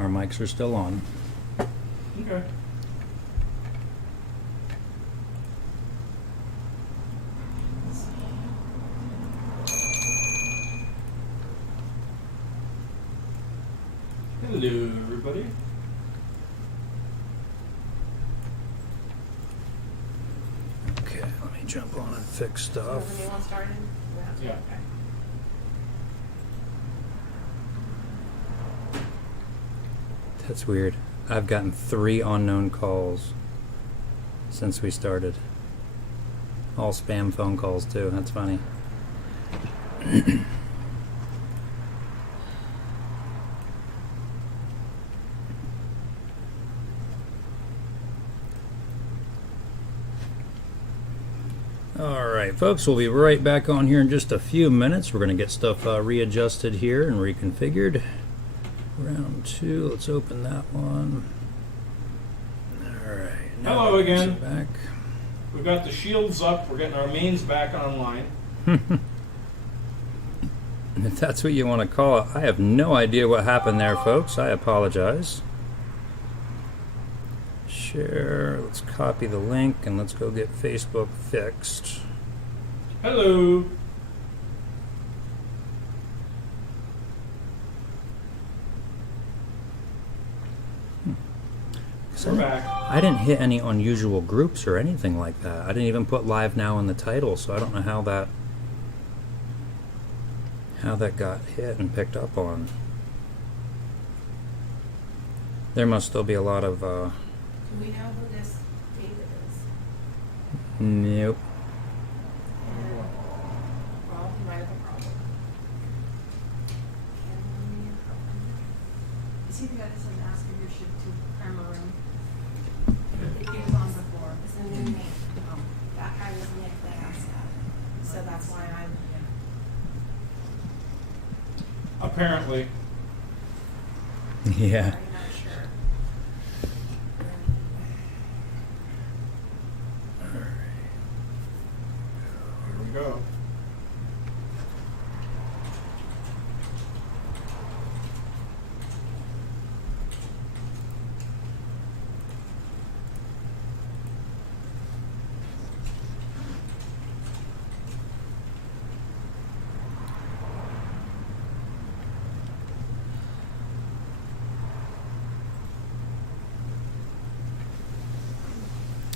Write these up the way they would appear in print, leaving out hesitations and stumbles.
Our mics are still on. Okay. Hello, everybody. Okay, let me jump on and fix stuff. Has the new one started? Yeah. Okay. That's weird. I've gotten 3 unknown calls since we started. All spam phone calls too. That's funny. Alright folks, we'll be right back on here in just a few minutes. We're going to get stuff readjusted here and reconfigured. Round 2, let's open that one. Alright. Hello again. Back. We've got the shields up. We're getting our mains back online. If that's what you want to call it. I have no idea what happened there, folks. I apologize. Share. Let's copy the link and let's go get Facebook fixed. Hello. We're back. I didn't hit any unusual groups or anything like that. I didn't even put live now in the title, so I don't know how that got hit and picked up on. There must still be a lot of Do we know who this David is? nope. And, well, he might have a problem. Is he the guy that's an ask if your ship to camera room? He was on before. It's a new name. That guy was Nick that asked that. So that's why I'm Apparently. Yeah. very not sure. Here we go.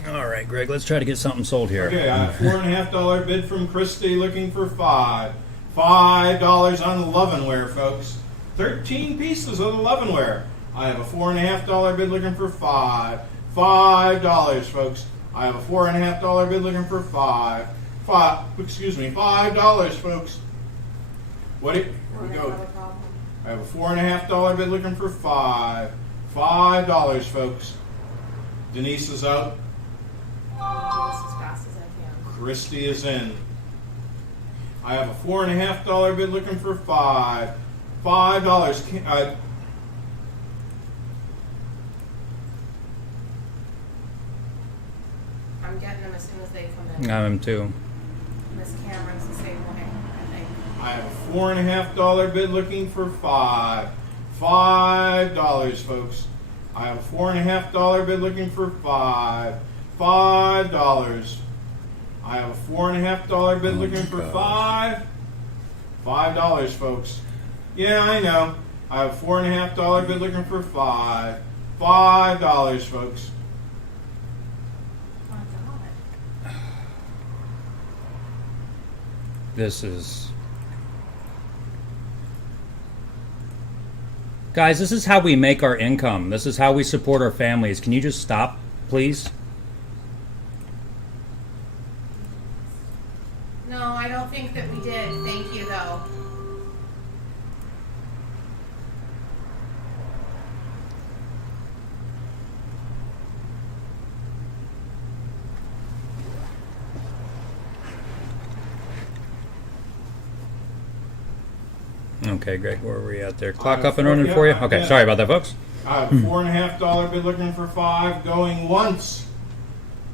All right, Greg, let's try to get something sold here. Okay, I have $4.50 bid from Christy looking for $5. $5 on the Lovenware, folks. 13 pieces of the Lovenware. I have a $4.50 bid looking for $5. $5, folks. I have a $4.50 bid looking for $5. $5, folks. What? Here we Wanna go. have a problem? I have a $4.50 bid looking for $5. $5, folks. Denise is out. I'll do this as fast as I can. Christy is in. I have a $4.50 bid looking for $5. $5. I'm getting them as soon as they come in. I'm too. Miss Cameron's the same way, I think. I have a $4.50 bid looking for $5. $5, folks. I have a $4.50 bid looking for $5. $5. I have a $4.50 bid looking for $5. $5, folks. Yeah, I know. I have a $4.50 bid looking for $5. $5, folks. Oh, God. This is... Guys, this is how we make our income. This is how we support our families. Can you just stop, please? No, I don't think that we did. Thank you, though. Okay, Greg, where were we at there? Clock up and running for you? Okay, yeah. sorry about that, folks. I have a $4.50 bid looking for $5, going once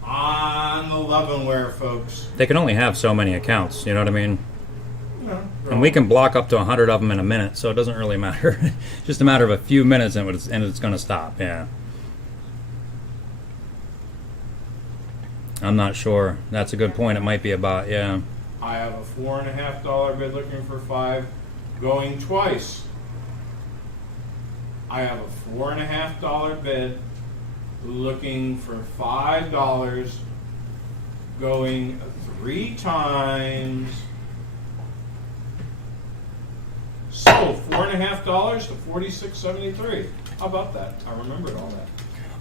on the Lovenware, folks. They can only have so many accounts, you know what I mean? No, And we can block up to 100 of them in a minute, so it doesn't really matter. Just a matter of a few minutes and it's going to stop. Yeah. I'm not sure. That's a good point. It might be a bot. Yeah. I have a $4.50 bid looking for 5, going twice. I have a $4.50 bid looking for $5, going 3 times. So $4.50 to $46.73. How about that? I remembered all that.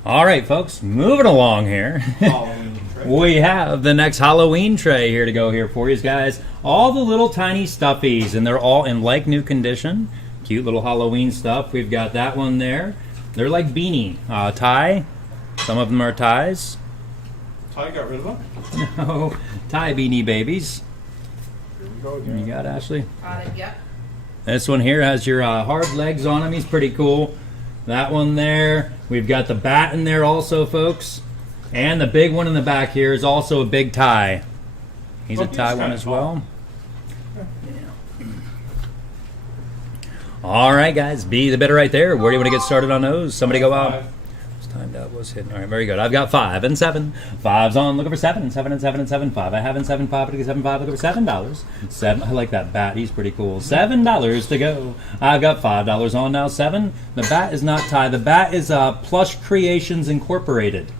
All right, folks. Moving along here. Halloween trick. We have the next Halloween tray here to go here for you guys. All the little tiny stuffies, and they're all in like new condition. Cute little Halloween stuff. We've got that one there. They're like beanie tie. Some of them are ties. Ty got rid of them. No, tie beanie babies. Here we go You again. got Ashley. Got it, yep. This one here has your hard legs on him. He's pretty cool. That one there. We've got the bat in there also, folks. And the big one in the back here is also a big tie. He's Oh, a he's tie one kinda as tall. well. All right, guys. Be the bidder right there. Where do you want to get started on those? Somebody go out. 5. Timed out was hidden. All right, very good. I've got 5 and 7. 5's on. Looking for 7 and 7 and 7 and 7. 5. I have in 7. 5. Looking for 7. 5. Looking for $7. 7. I like that bat. He's pretty cool. $7 to go. I've got $5 on now. 7. The bat is not tied. The bat is Plush Creations Incorporated.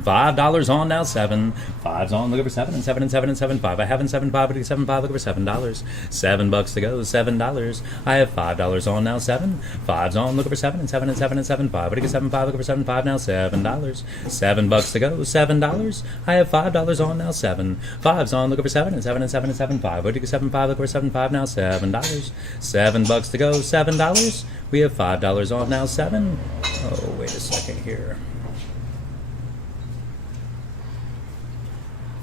$5 on now. 7. 5's on. Looking for 7 and 7 and 7 and 7. 5. I have in 7. 5. Looking for 7. 5. Looking for $7. $7 to go. $7. I have $5 on now. 7. 5's on. Looking for 7 and 7 and 7 and 7. 5. Looking for 7. 5. Looking for 7. 5 now. $7. $7 to go. $7. I have $5 on now. 7. 5's on. Looking for 7 and 7 and 7 and 7. 5. Looking for 7. 5. Looking for 7. 5 now. $7. $7 to go. $7. We have $5 on now. 7. Oh, wait a second here.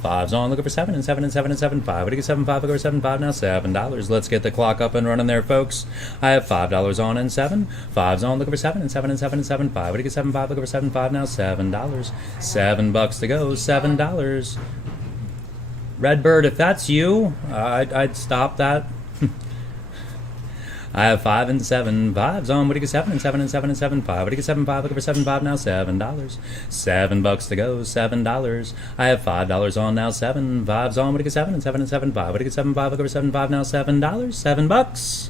5's on, looking for 7 and 7 and 7 and 7. 5. What do you get? 7, 5, looking for 7, 5 now. $7. Let's get the clock up and running there, folks. I have $5 on and 7. 5's on, looking for 7 and 7 and 7 and 7. 5. What do you get? 7, 5, looking for 7, 5 now. $7. $7 to go. $7. Redbird, if that's you, I'd stop that. I have 5 and 7. 5's on. What do you get? 7 and 7 and 7 and 7. 5. What do you get? 7, 5. Looking for 7, 5 now. $7. $7 to go. $7. I have $5 on now. 7. 5's on. What do you get? 7 and 7 and 7. 5. What do you get? 7, 5. Looking for 7, 5 now. $7. $7.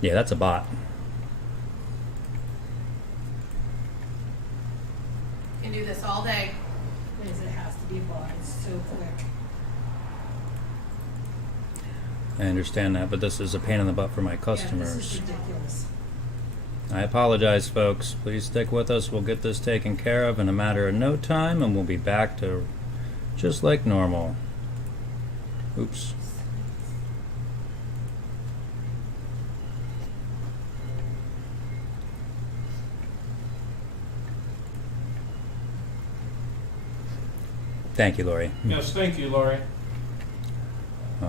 Yeah, that's a bot. Can do this all day. Because it has to be bought, it's so quick. I understand that, but this is a pain in the butt for my Yeah, this customers. is ridiculous. I apologize, folks. Please stick with us. We'll get this taken care of in a matter of no time, and we'll be back to just like normal. Oops. Thank you, Lori. Yes, thank you, Lori.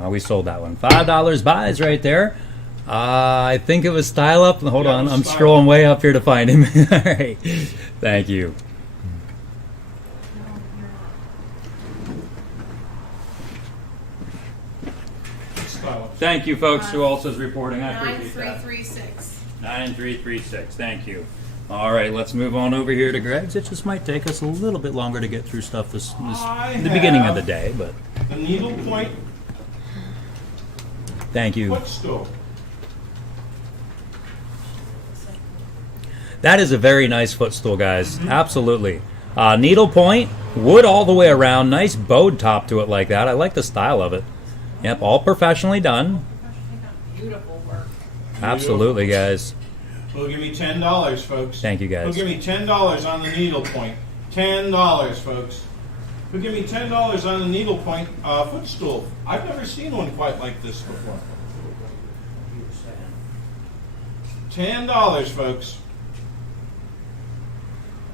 We sold that one. $5 buys right there. I think it was Style Up. Hold Yeah, it on, was I'm Style scrolling Up. way up here to find him. All right. Thank you. Style up. Thank you, folks, who also is reporting. I appreciate that. 9336. 9336. Thank you. All right, let's move on over here to Greg's. It just might take us a little bit longer to get through stuff this the beginning of the day, but The needlepoint thank you. footstool. That is a very nice footstool, guys. Absolutely. Needlepoint, wood all the way around, nice bowed top to it like that. I like the style of it. Yep, all professionally done. Beautiful work. Absolutely, guys. Who'll give me $10, folks? Thank you, guys. Who'll give me $10 on the needlepoint? $10, folks. Who'll give me $10 on the needlepoint footstool? I've never seen one quite like this before. $10, folks.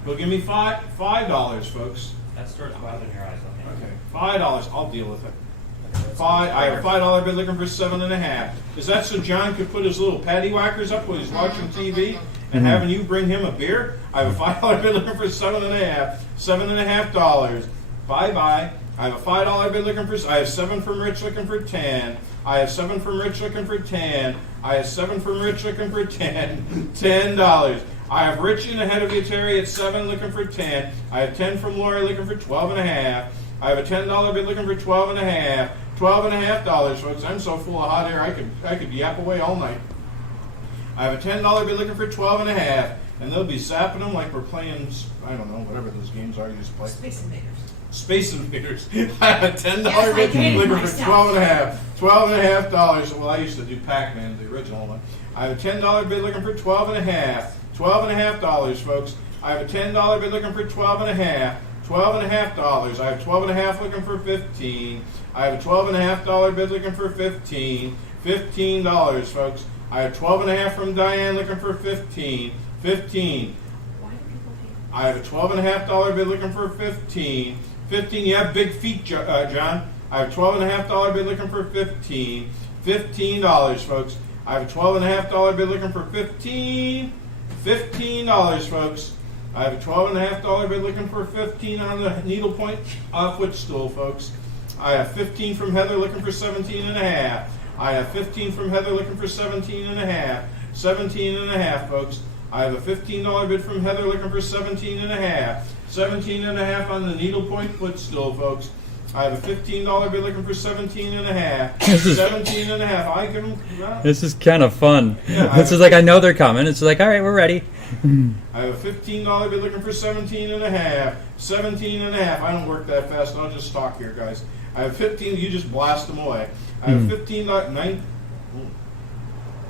Who'll give me $5, folks? That starts bothering your eyes, Okay, $5. I'll deal with it. I have a $5 bid looking for 7.5. Is that so John could put his little patty whackers up when he's watching TV and having you bring him a beer? I have a $5 bid looking for 7.5. $7.5. Bye bye. I have a $5 bid looking for. I have 7 from Rich looking for 10. I have 7 from Rich looking for 10. I have 7 from Rich looking for 10. $10. I have Rich in ahead of you, Terry, at 7 looking for 10. I have 10 from Lori looking for 12 and a half. I have a $10 bid looking for 12 and a half. $12.50, folks. I'm so full of hot air I could yap away all night. I have a $10 bid looking for 12 and a half, and they'll be zapping them like we're playing, I don't know, whatever those games are you used to play. Space Invaders. Space Invaders. I have a $10 Yes, I bid did looking for myself. 12 and a half. $12.50. Well, I used to do Pac-Man, the original one. I have a $10 bid looking for 12 and a half. $12.50, folks. I have a $10 bid looking for 12 and a half. $12.50. I have 12 and a half looking for 15. I have a $12.50 bid looking for 15. $15, folks. I have 12 and a half from Diane looking for 15. 15. Why do people pay? I have a $12.50 bid looking for 15. 15. You have big feet, John. I have $12.50 bid looking for 15. $15, folks. I have a $12.50 bid looking for 15. $15, folks. I have a $12.50 bid looking for 15 on the needlepoint footstool, folks. I have 15 from Heather looking for 17 and a half. I have 15 from Heather looking for 17 and a half. 17 and a half, folks. I have a $15 bid from Heather looking for 17 and a half. 17 and a half on the needlepoint footstool, folks. I have a $15 bid looking for 17 and a half. 17 and a half. I give them. This is kind of fun. Yeah, This is like, I know they're coming. It's like, all right, we're ready. I have a $15 bid looking for 17 and a half. 17 and a half. I don't work that fast. I'll just talk here, guys. I have 15. You just blast them away. I have $15.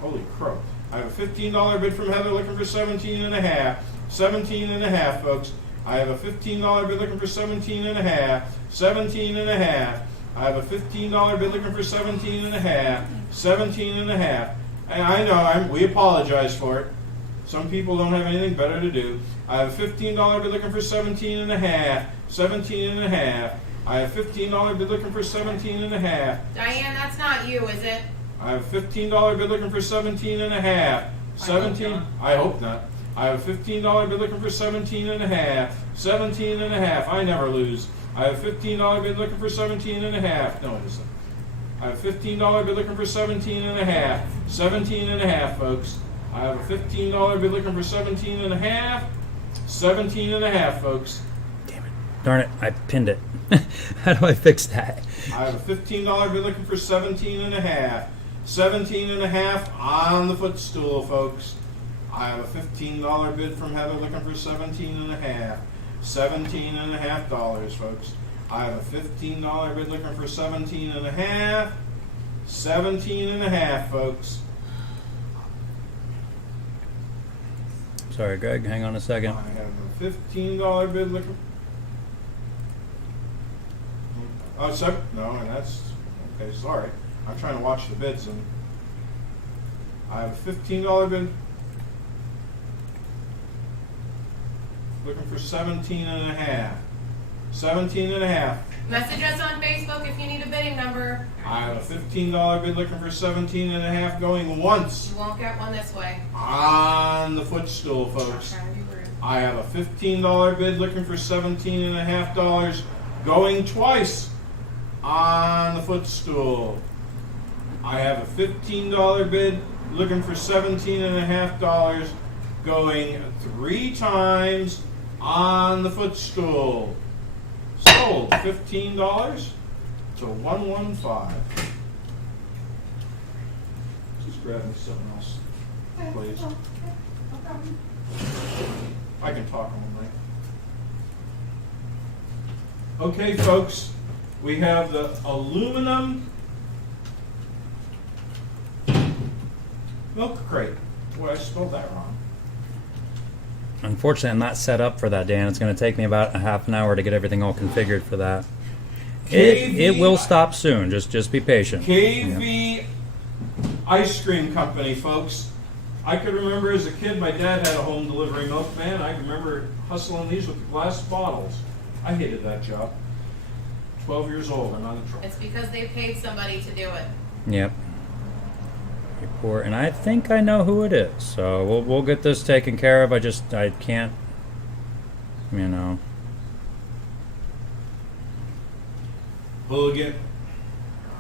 Holy crow. I have a $15 bid from Heather looking for 17 and a half. 17 and a half, folks. I have a $15 bid looking for 17 and a half. 17 and a half. I have a $15 bid looking for 17 and a half. 17 and a half. And I know we apologize for it. Some people don't have anything better to do. I have a $15 bid looking for 17 and a half. 17 and a half. I have $15 bid looking for 17 and a half. Diane, that's not you, is it? I have a $15 bid looking for 17 and a half. 17. I hope not. I have a $15 bid looking for 17 and a half. 17 and a half. I never lose. I have a $15 bid looking for 17 and a half. No, it isn't. I have a $15 bid looking for 17 and a half. 17 and a half, folks. I have a $15 bid looking for 17 and a half. 17 and a half, folks. Darn it, I pinned it. How do I fix that? I have a $15 bid looking for 17 and a half. 17 and a half on the footstool, folks. I have a $15 bid from Heather looking for 17 and a half. 17 and a half dollars, folks. I have a $15 bid looking for 17 and a half. 17 and a half, folks. Sorry, Greg, hang on a second. I have a $15 bid looking. Oh, no, and that's okay. Sorry, I'm trying to watch the bids, and I have a $15 bid looking for 17 and a half. 17 and a half. Message us on Facebook if you need a bidding number. I have a $15 bid looking for 17 and a half going once You won't get one this way. on the footstool, folks. I have a $15 bid looking for 17 and a half dollars going twice on the footstool. I have a $15 bid looking for 17 and a half dollars going 3 times on the footstool. Sold $15 to 115. Just grab me something else, please. I can talk all night. Okay, folks, we have the aluminum milk crate. Boy, I spelled that wrong. Unfortunately, I'm not set up for that, Dan. It's going to take me about a half an hour to get everything all configured for that. It will stop soon. Just be patient. KV Ice Cream Company, folks. I could remember as a kid, my dad had a home delivery milkman. I remember hustling these with the glass bottles. I hated that job. 12 years old, I'm on the truck. It's because they paid somebody to do it. Yep. Report, and I think I know who it is. So we'll get this taken care of. I can't, you know. Well, again,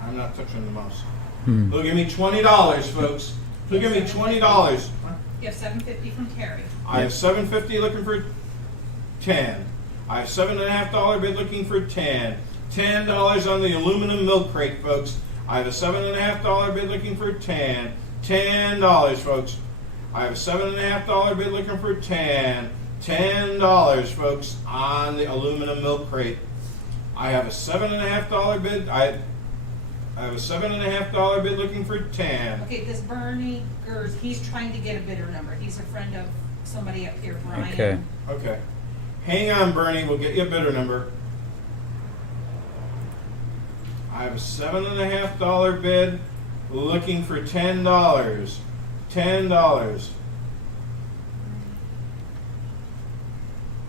I'm not touching the mouse. He'll give me $20, folks. He'll give me $20. You have $7.50 from Terry. I have $7.50 looking for 10. I have $7.50 bid looking for 10. $10 on the aluminum milk crate, folks. I have a $7.50 bid looking for 10. $10, folks. I have a $7.50 bid looking for 10. $10, folks, on the aluminum milk crate. I have a $7.50 bid. I have a $7.50 bid looking for 10. Okay, this Bernie Gers, he's trying to get a bidder number. He's a friend of somebody up here, Brian. Okay. Okay. Hang on, Bernie. We'll get you a bidder number. I have a $7.50 bid looking for $10. $10.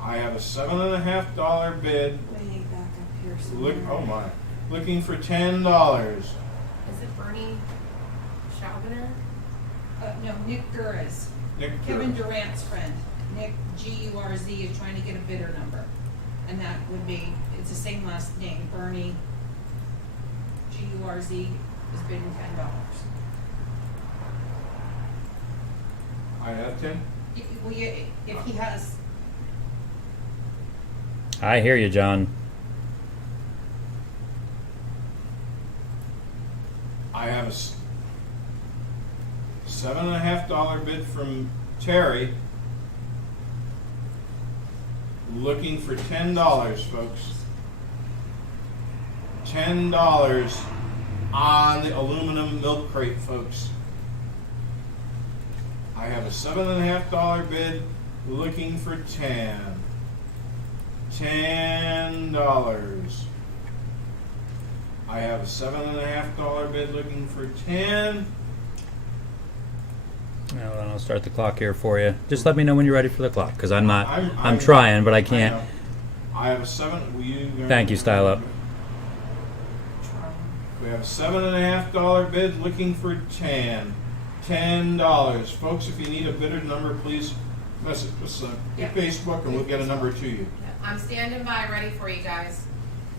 I have a $7.50 bid. Way back up here Look, somewhere. oh my. Looking for $10. Is it Bernie Schaubener? No, Nick Gurz. Nick Kevin Gurz. Durant's friend. Nick, G-U-R-Z, is trying to get a bidder number. And that would be, it's the same last name, Bernie, G-U-R-Z, is bidding $10. I have 10. Well, if he has, I hear you, John. I have a $7.50 bid from Terry. Looking for $10, folks. $10 on the aluminum milk crate, folks. I have a $7.50 bid looking for 10. $10. I have a $7.50 bid looking for 10. Well, then I'll start the clock here for you. Just let me know when you're ready for the clock, because I'm not. I'm I'm trying, but I I can't. know. I have a 7. Will you? Thank you, Style Up. We have a $7.50 bid looking for 10. $10. Folks, if you need a bidder number, please message us on Facebook and we'll get a number to you. I'm standing by, ready for you guys.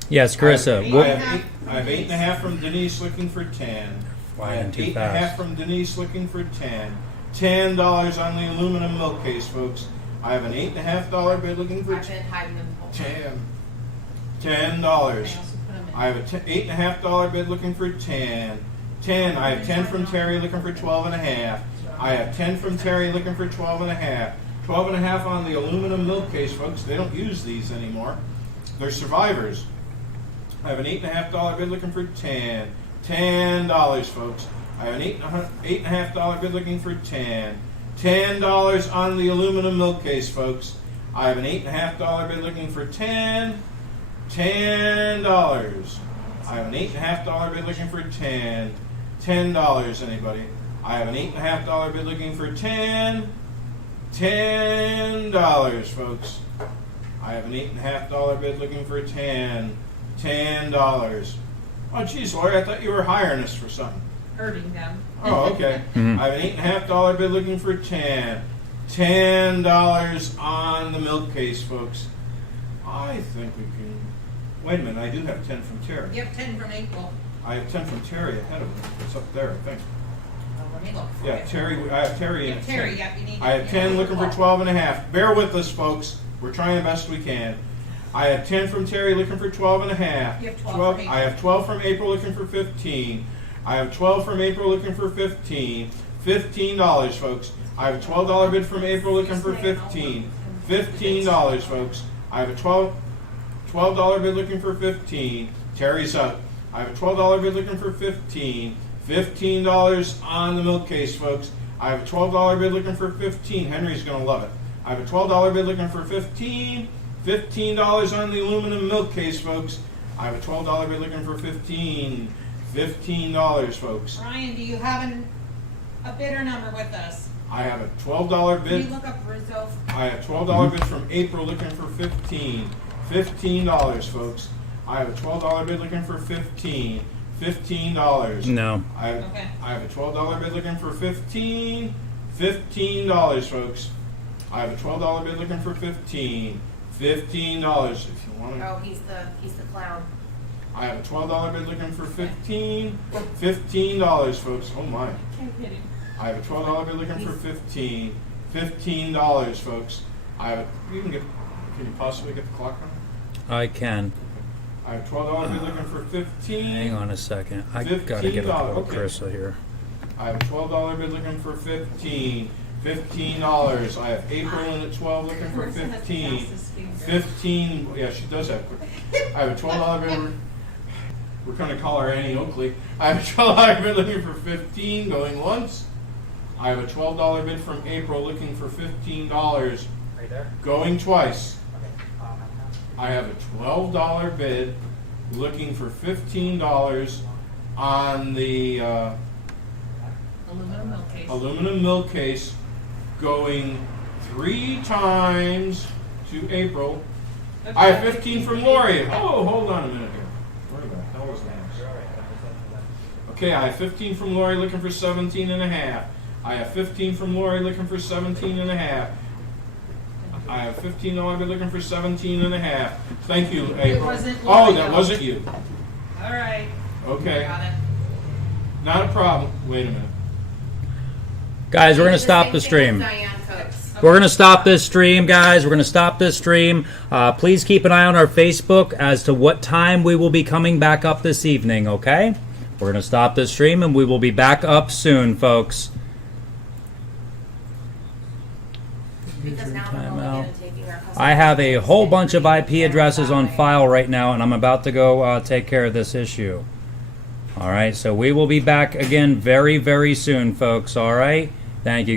Yes, Carissa. I What? have 8.5 from Denise looking for 10. I have Too 8.5 fast. from Denise looking for 10. $10 on the aluminum milk case, folks. I have an $8.50 bid looking for I've been hiding them the whole time. 10. $10. I also put him in. I have a $8.50 bid looking for 10. 10. I have 10 from Terry looking for 12.5. I have 10 from Terry looking for 12.5. 12.5 on the aluminum milk case, folks. They don't use these anymore. They're survivors. I have an $8.50 bid looking for 10. $10, folks. I have an $8.50 bid looking for 10. $10 on the aluminum milk case, folks. I have an $8.50 bid looking for 10. $10. I have an $8.50 bid looking for 10. $10, anybody? I have an $8.50 bid looking for 10. $10, folks. I have an $8.50 bid looking for 10. $10. Oh, geez, Lori, I thought you were hiring us for something. Hurting them. Oh, okay. Mhm. I have an $8.50 bid looking for 10. $10 on the milk case, folks. I think we can. Wait a minute, I do have 10 from Terry. You have 10 from April. I have 10 from Terry ahead of me. It's up there, I think. Oh, let me look for Yeah, it. Terry. I have Terry You in have at Terry, 10. yeah, you need. I have 10 looking for 12.5. Bear with us, folks. We're trying the best we can. I have 10 from Terry looking for 12.5. You have 12 from I have 12 from April looking for 15. I have 12 from April looking for 15. $15, folks. I have a $12 bid from April looking for 15. $15, folks. I have a $12 bid looking for 15. Terry's up. I have a $12 bid looking for 15. $15 on the milk case, folks. I have a $12 bid looking for 15. Henry's going to love it. I have a $12 bid looking for 15. $15 on the aluminum milk case, folks. I have a $12 bid looking for 15. $15, folks. Brian, do you have a bidder number with us? I have a $12 Can bid. you look up Rizzo? I have a $12 bid from April looking for 15. $15, folks. I have a $12 bid looking for 15. $15. No. Okay. I have a $12 bid looking for 15. $15, folks. I have a $12 bid looking for 15. $15 if you want to. Oh, he's the clown. I have a $12 bid looking for $15, folks. Oh my. I have a $12 bid looking for $15, folks. Can you possibly get the clock on? I can. I have $12 bid looking for 15. Hang on a second. I gotta get a $15, little okay. cursor here. I have a $12 bid looking for $15. I have April in at 12 looking for 15. 15. Yeah, she does have quick. I have a $12 bid. We're going to call her Annie Oakley. I have a $12 bid looking for 15 going once. I have a $12 bid from April looking for $15 Right there? going twice. Okay. I have a $12 bid looking for $15 on the Aluminum milk case. aluminum milk case going 3 times to April. I have 15 from Lori. Oh, hold on a minute here. Where the hell was that? Okay, I have 15 from Lori looking for 17 and a half. I have 15 from Lori looking for 17 and a half. I have $15 bid looking for 17 and a half. Thank you, April. wasn't Lori, Oh, that though. wasn't you. All right. Okay, Got it. not a problem. Wait a minute. Guys, we're gonna The stop same the thing stream. as Diane Cooks. We're going to stop this stream, guys. We're going to stop this stream. Please keep an eye on our Facebook as to what time we will be coming back up this evening, okay? We're going to stop this stream, and we will be back up soon, folks. Because now we're Time going out. in and taking our customers. I have a whole bunch of IP addresses on file right now, and I'm about to go take care of this issue. All right, so we will be back again very, very soon, folks, all right? Thank you.